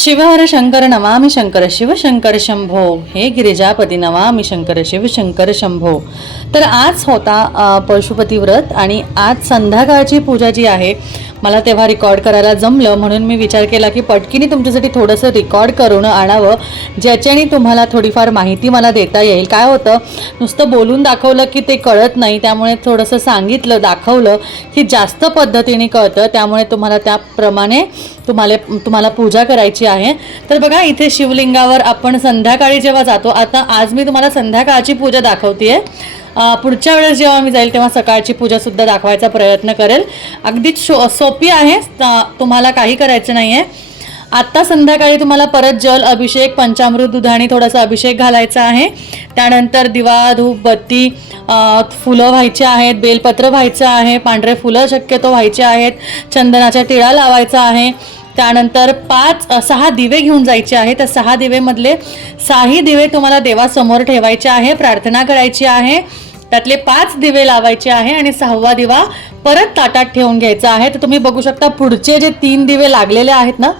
शिवहर शंकर नमामि शंकर शिव शंकर शंभो. हे गिरिजापती नमामि शंकर शिव शंकर शंभो. तर आज होता पशुपती व्रत आणि आज संध्याकाळची पूजा जी आहे मला तेव्हा रेकॉर्ड करायला जमलं म्हणून मी विचार केला की पटकीने तुमच्यासाठी थोडंसं रेकॉर्ड करून आणावं ज्याच्याने तुम्हाला थोडीफार माहिती मला देता येईल. काय होतं नुसतं बोलून दाखवलं की ते कळत नाही त्यामुळे थोडंसं सांगितलं दाखवलं की जास्त पद्धतीने कळतं त्यामुळे तुम्हाला त्याप्रमाणे तुम्हाला तुम्हाला पूजा करायची आहे. तर बघा इथे शिवलिंगावर आपण संध्याकाळी जेव्हा जातो आता आज मी तुम्हाला संध्याकाळची पूजा दाखवते आहे पुढच्या वेळेस जेव्हा मी जाईल तेव्हा सकाळची पूजासुद्धा दाखवायचा प्रयत्न करेल. अगदीच शो सोपी आहे तुम्हाला काही करायचं नाही आहे आत्ता संध्याकाळी तुम्हाला परत जल अभिषेक पंचामृत दुधाने थोडासा अभिषेक घालायचा आहे. त्यानंतर दिवा धूप बत्ती फुलं व्हायची आहेत बेलपत्र व्हायचं आहे पांढरे फुलं शक्यतो व्हायचे आहेत चंदनाच्या टिळा लावायचा आहे. त्यानंतर पाच सहा दिवे घेऊन जायचे आहे. त्या सहा दिवेमधले सहाही दिवे तुम्हाला देवासमोर ठेवायचे आहे प्रार्थना करायची आहे. त्यातले पाच दिवे लावायचे आहे आणि सहावा दिवा परत ताटात ठेवून घ्यायचा आहे. तर तुम्ही बघू शकता पुढचे जे तीन दिवे लागलेले आहेत ना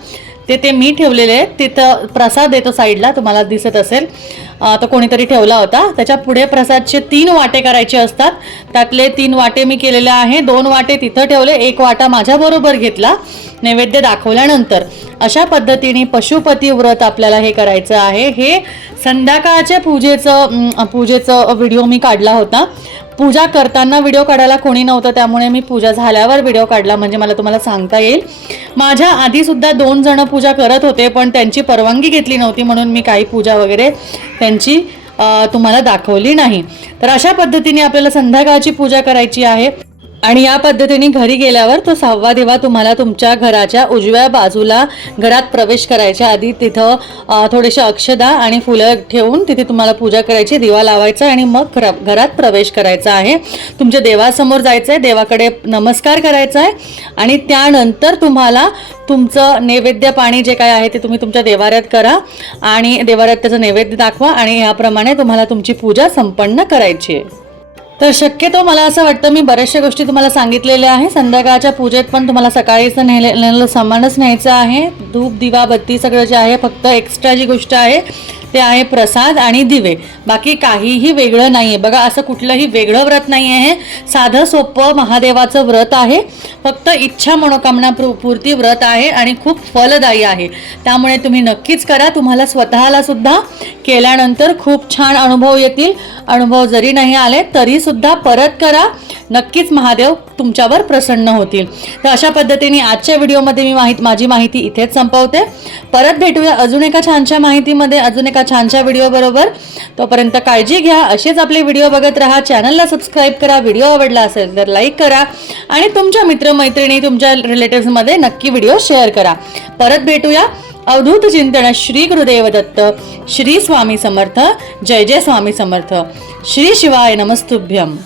ते ते मी ठेवलेले आहेत. तिथं प्रसाद येतो साईडला तुम्हाला दिसत असेल. तो कोणीतरी ठेवला होता. त्याच्या पुढे प्रसादचे तीन वाटे करायचे असतात. त्यातले तीन वाटे मी केलेले आहे. दोन वाटे तिथं ठेवले. एक वाटा माझ्याबरोबर घेतला. नैवेद्य दाखवल्यानंतर अशा पद्धतीने पशुपती व्रत आपल्याला हे करायचं आहे. हे संध्याकाळच्या पूजेचं पूजेचं व्हिडिओ मी काढला होता. पूजा करताना व्हिडिओ काढायला कोणी नव्हतं त्यामुळे मी पूजा झाल्यावर व्हिडिओ काढला म्हणजे मला तुम्हाला सांगता येईल. माझ्या आधीसुद्धा दोन जणं पूजा करत होते पण त्यांची परवानगी घेतली नव्हती म्हणून मी काही पूजा वगैरे त्यांची तुम्हाला दाखवली नाही. तर अशा पद्धतीने आपल्याला संध्याकाळची पूजा करायची आहे. आणि या पद्धतीने घरी गेल्यावर तो सहावा दिवा तुम्हाला तुमच्या घराच्या उजव्या बाजूला घरात प्रवेश करायच्या आधी तिथं थोडेसे अक्षदा आणि फुलं ठेवून तिथे तुम्हाला पूजा करायची दिवा लावायचा आणि मग घरा घरात प्रवेश करायचा आहे. तुमच्या देवासमोर जायचं आहे देवाकडे नमस्कार करायचा आहे आणि त्यानंतर तुम्हाला तुमचं नैवेद्य पाणी जे काय आहे ते तुम्ही तुमच्या देवाऱ्यात करा आणि देवाऱ्यात त्याचं नैवेद्य दाखवा आणि याप्रमाणे तुम्हाला तुमची पूजा संपन्न करायची आहे. तर शक्यतो मला असं वाटतं मी बऱ्याचशा गोष्टी तुम्हाला सांगितलेल्या आहे संध्याकाळच्या पूजेत पण तुम्हाला सकाळीचं नेले नेलेलं सामानच न्यायचं आहे. धूप दिवा बत्ती सगळं जे आहे फक्त एक्स्ट्रा जी गोष्ट आहे ते आहे प्रसाद आणि दिवे. बाकी काहीही वेगळं नाही आहे बघा असं कुठलंही वेगळं व्रत नाही आहे साधं सोपं महादेवाचं व्रत आहे. फक्त इच्छा मनोकामना पूर्ती व्रत आहे आणि खूप फलदायी आहे. त्यामुळे तुम्ही नक्कीच करा. तुम्हाला स्वतःला सुद्धा केल्यानंतर खूप छान अनुभव येतील. अनुभव जरी नाही आले तरी सुद्धा परत करा. नक्कीच महादेव तुमच्यावर प्रसन्न होतील. तर अशा पद्धतीने आजच्या व्हिडिओमध्ये मी माहिती माझी माहिती इथेच संपवते. परत भेटूया अजून एका छानशा माहितीमध्ये अजून एका छानशा व्हिडिओबरोबर तोपर्यंत काळजी घ्या असेच आपले व्हिडिओ बघत राहा. चॅनलला सबस्क्राईब करा व्हिडिओ आवडला असेल तर लाईक करा आणि तुमच्या मित्रमैत्रिणी तुमच्या रिलेटिव्समध्ये नक्की व्हिडिओ शेअर करा. परत भेटूया. अवधूत चिंतन श्री गुरुदेव दत्त श्री स्वामी समर्थ जय जय स्वामी समर्थ श्री शिवाय नमस्तुभ्यम.